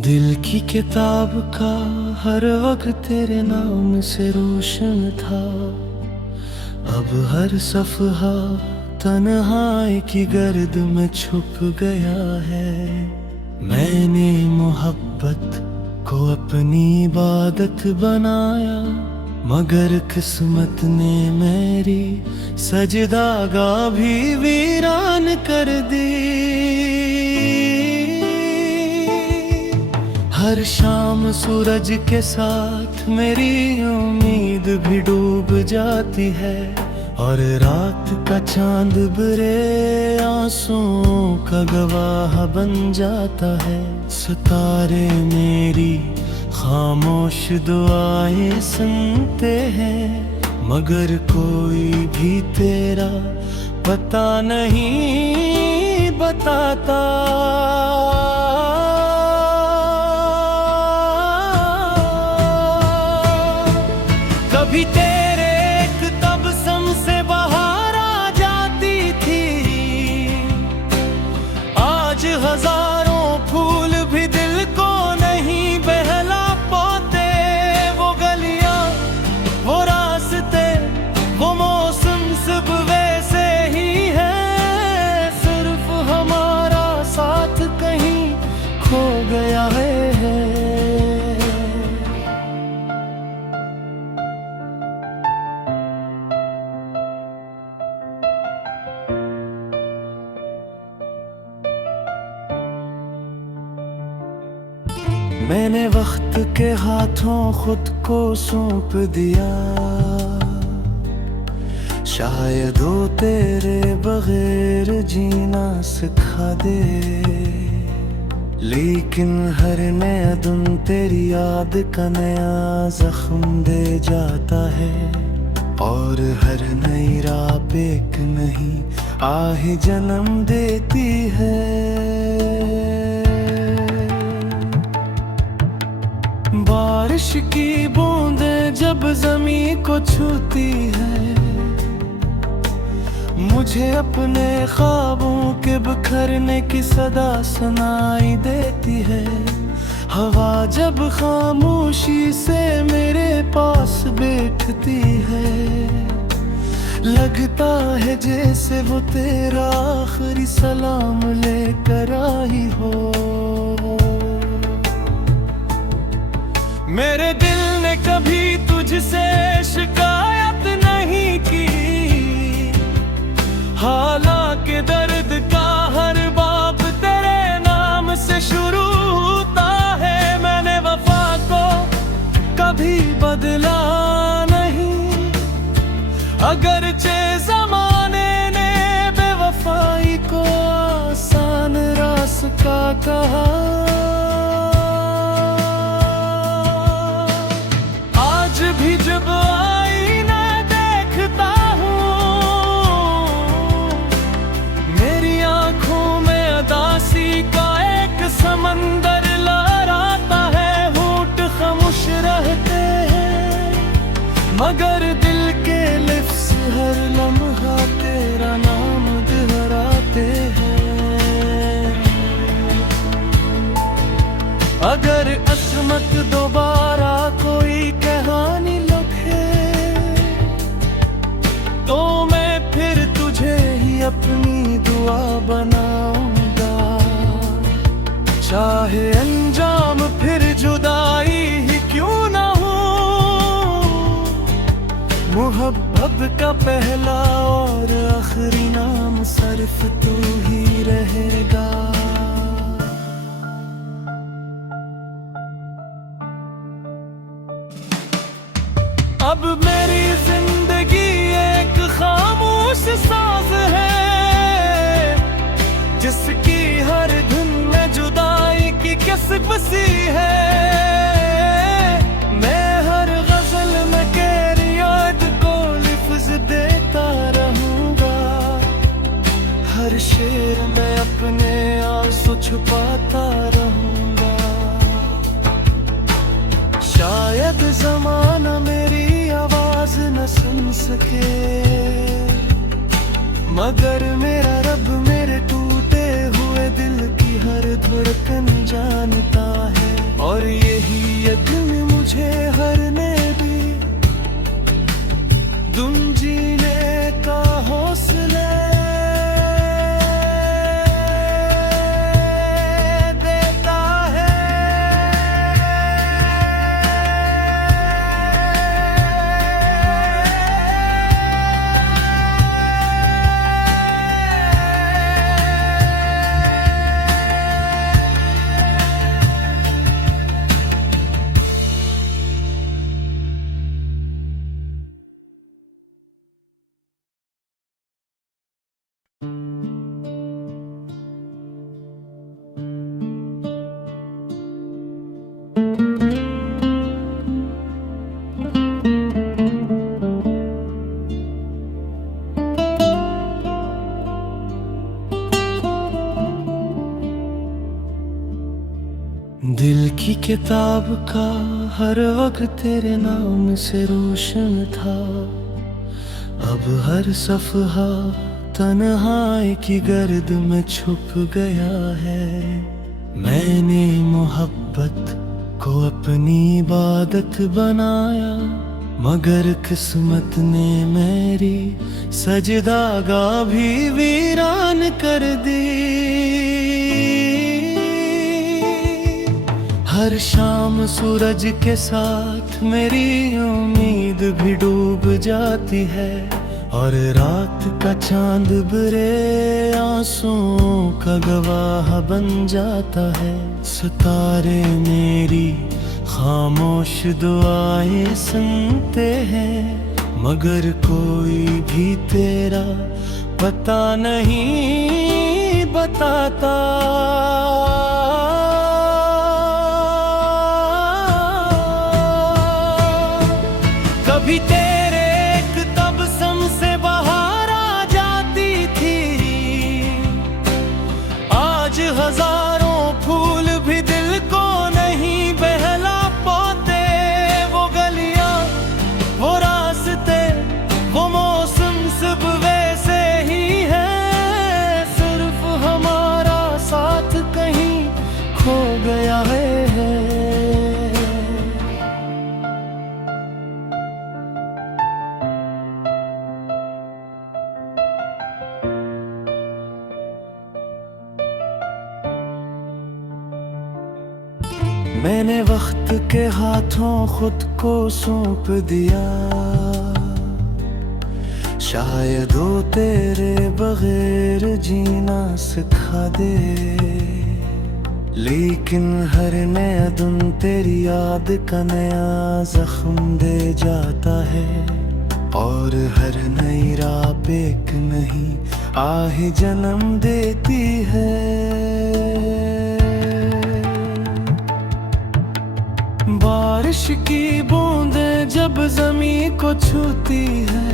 दिल की किताब का हर वक्त तेरे नाम से रोशन था। अब हर सफ़हा तन्हाई की गर्द में छुप गया है। मैंने मोहब्बत को अपनी इबादत बनाया, मगर किस्मत ने मेरी सजदागाह भी वीरान कर दी। हर शाम सूरज के साथ मेरी उम्मीद भी डूब जाती है, और रात का चांद बुरे आंसुओं का गवाह बन जाता है। सितारे मेरी खामोश दुआएं सुनते हैं, मगर कोई भी तेरा पता नहीं बताता। कभी तेरे एक तबस्सुम से बहार आ जाती थी, आज हजारों फूल भी दिल को नहीं बहला पाते। वो गलियां, वो रास्ते, वो मौसम सब वैसे ही है, सिर्फ हमारा साथ कहीं खो गया है। मैंने वक्त के हाथों खुद को सौंप दिया, शायद वो तेरे बगैर जीना सिखा दे। लेकिन हर नया दिन तेरी याद का नया जख्म दे जाता है, और हर नई राह पे एक नहीं आह जन्म देती है। बारिश की बूंदें जब ज़मीं को छूती है, मुझे अपने ख्वाबों के बिखरने की सदा सुनाई देती है। हवा जब खामोशी से मेरे पास बैठती है, लगता है जैसे वो तेरा आखिरी सलाम लेकर आई हो। मेरे दिल ने कभी तुझसे शिकायत नहीं की, हालांकि दर्द का हर बाब तेरे नाम से शुरू होता है। मैंने वफा को कभी बदला नहीं, अगरचे ज़माने ने बेवफाई को आसान रास्ता कहा। भी जब आईना देखता हूँ, मेरी आंखों में अदासी का एक समंदर लहराता है। होंठ खामोश रहते हैं, मगर दिल के लिप्स हर लम्हा तेरा नाम दोहराते हैं। अगर अचानक दोबारा कोई कहानी लिखे, तो मैं फिर तुझे ही अपनी दुआ बनाऊंगा। चाहे अंजाम फिर जुदाई ही क्यों ना हो, मोहब्बत का पहला और आखिरी नाम सिर्फ तू ही रहेगा। अब मेरी जिंदगी एक खामोश साज है, जिसकी हर धुन में जुदाई की कसब सी है। मैं हर गजल में तेरी याद को लिफ्ज देता रहूंगा, हर शेर में अपने आंसू छुपाता रहूंगा। शायद ज़माना मेरी आवाज न सुन सके, मगर मेरा रब मेरे टूटे हुए दिल की हर धड़कन जानता है। और यही यज्ञ मुझे हरने भी दुम जीने का हौसला देता है। दिल की किताब का हर वक्त तेरे नाम से रोशन था। अब हर सफ़हा तन्हाई की गर्द में छुप गया है। मैंने मोहब्बत को अपनी इबादत बनाया, मगर किस्मत ने मेरी सजदागाह भी वीरान कर दी। हर शाम सूरज के साथ मेरी उम्मीद भी डूब जाती है, और रात का चांद बुरे आंसुओं का गवाह बन जाता है। सितारे मेरी खामोश दुआएं सुनते हैं, मगर कोई भी तेरा पता नहीं बताता। कभी तेरे एक तबस्सुम से बहार आ जाती थी, आज हजारों फूल भी दिल को नहीं बहला पाते। वो गलियां, वो रास्ते, वो मौसम सब वैसे ही है, सिर्फ हमारा साथ कहीं खो गया है। मैंने वक्त के हाथों खुद को सौंप दिया, शायद वो तेरे बगैर जीना सिखा दे। लेकिन हर नया दिन तेरी याद का नया जख्म दे जाता है, और हर नई राह पे एक नहीं आह जन्म देती है। बारिश की बूंदें जब ज़मीं को छूती है,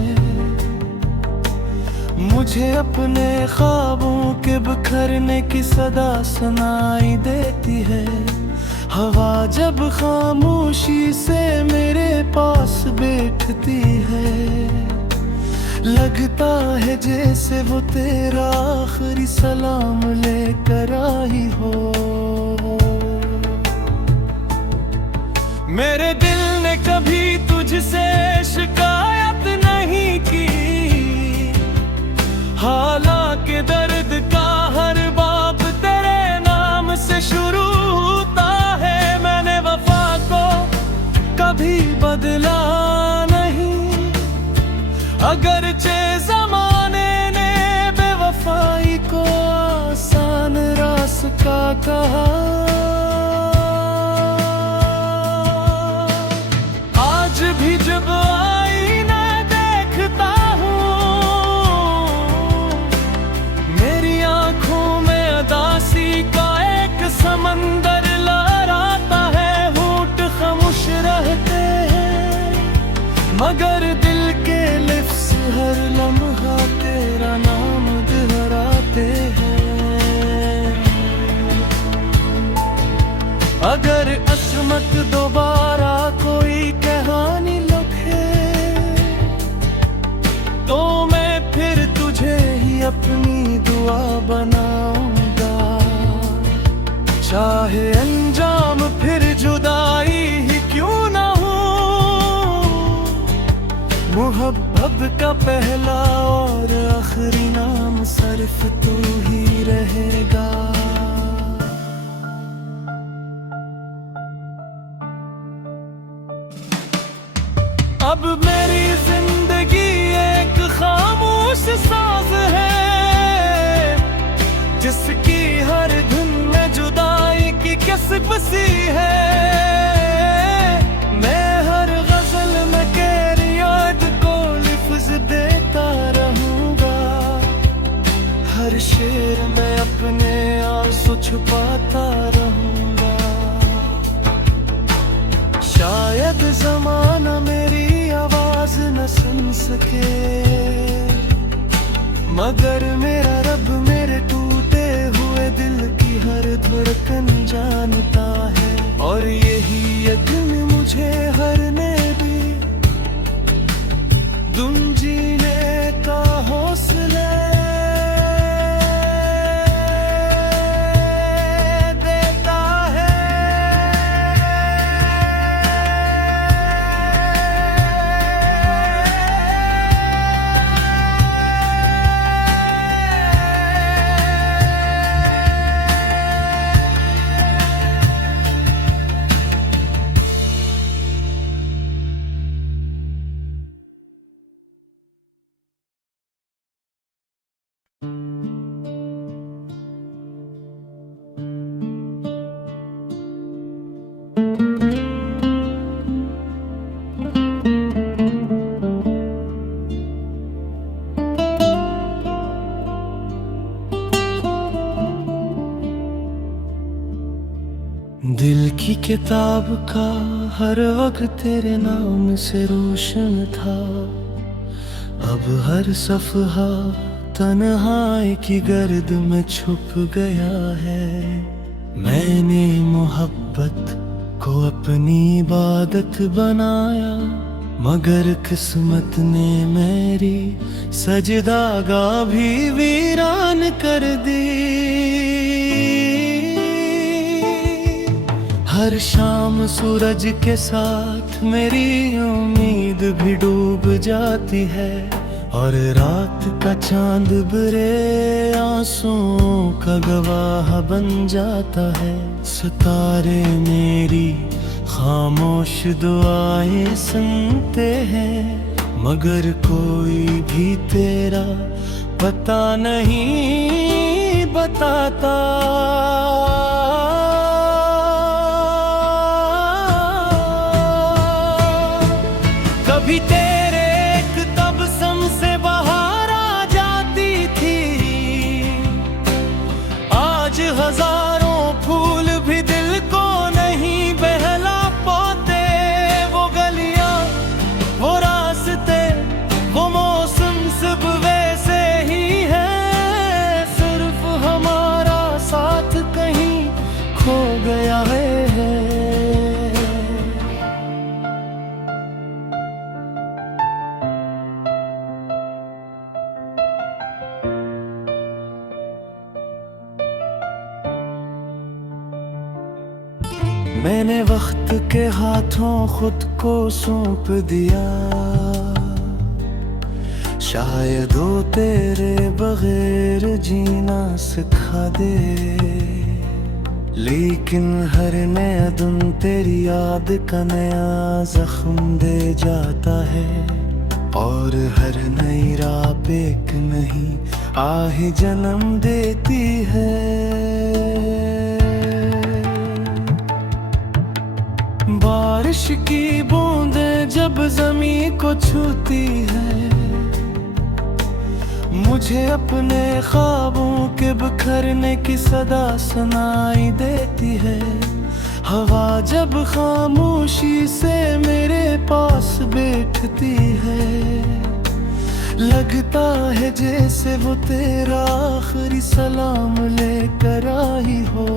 मुझे अपने ख्वाबों के बिखरने की सदा सुनाई देती है। हवा जब खामोशी से मेरे पास बैठती है, लगता है जैसे वो तेरा आखिरी सलाम लेकर आई हो। मेरे दिल ने कभी तुझसे शिकायत नहीं की, हालांकि दर्द का हर बाब तेरे नाम से शुरू होता है। मैंने वफा को कभी बदला नहीं, अगरचे ज़माने ने बेवफाई को आसान रास्ता कहा। भी जब आईना देखता हूँ, मेरी आंखों में उदासी का एक समंदर लहराता है। होंठ खामोश रहते हैं, मगर दिल के लिफ्स हर लम्हा तेरा नाम दोहराते हैं। अगर असमत दोबारा कोई कहानी लिखे, तो मैं फिर तुझे ही अपनी दुआ बनाऊंगा। चाहे अंजाम फिर जुदाई ही क्यों ना हो। मोहब्बत का पहला और आखिरी नाम सिर्फ तू ही रहेगा। अब मेरी जिंदगी एक खामोश साज है, जिसकी हर धुन में जुदाई की कसब सी है। मैं हर गजल में कैरियत को लिफ्ज देता रहूंगा, हर शेर में अपने आंसू छुपाता रहूंगा। शायद जमाना मेरी आवाज न सुन सके, मगर मेरा रब मेरे टूटे हुए दिल की हर धड़कन जानता है। और यही यकीन मुझे हर ने भी दुम जीने का हौसला दिल की किताब का हर वक्त तेरे नाम से रोशन था। अब हर सफ़हा तन्हाई की गर्द में छुप गया है। मैंने मोहब्बत को अपनी इबादत बनाया, मगर किस्मत ने मेरी सजदागाह भी वीरान कर दी। हर शाम सूरज के साथ मेरी उम्मीद भी डूब जाती है, और रात का चांद बुरे आंसुओं का गवाह बन जाता है। सितारे मेरी खामोश दुआएं सुनते हैं, मगर कोई भी तेरा पता नहीं बताता। कभी तेरे एक तबस्सुम से बहार आ जाती थी, आज हजारों फूल भी दिल को नहीं बहला पाते। वो गलियां, वो रास्ते, वो मौसम सब वैसे ही है, सिर्फ हमारा साथ कहीं खो गया है। मैंने वक्त के हाथों खुद को सौंप दिया, शायद वो तेरे बगैर जीना सिखा दे। लेकिन हर नया दिन तेरी याद का नया जख्म दे जाता है, और हर नई रात एक नहीं आह जन्म देती है। बारिश की बूंदें जब ज़मीं को छूती है, मुझे अपने ख्वाबों के बिखरने की सदा सुनाई देती है। हवा जब खामोशी से मेरे पास बैठती है, लगता है जैसे वो तेरा आखिरी सलाम लेकर आई हो।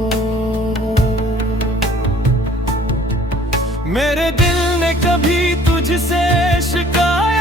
मेरे दिल ने कभी तुझसे शिकायत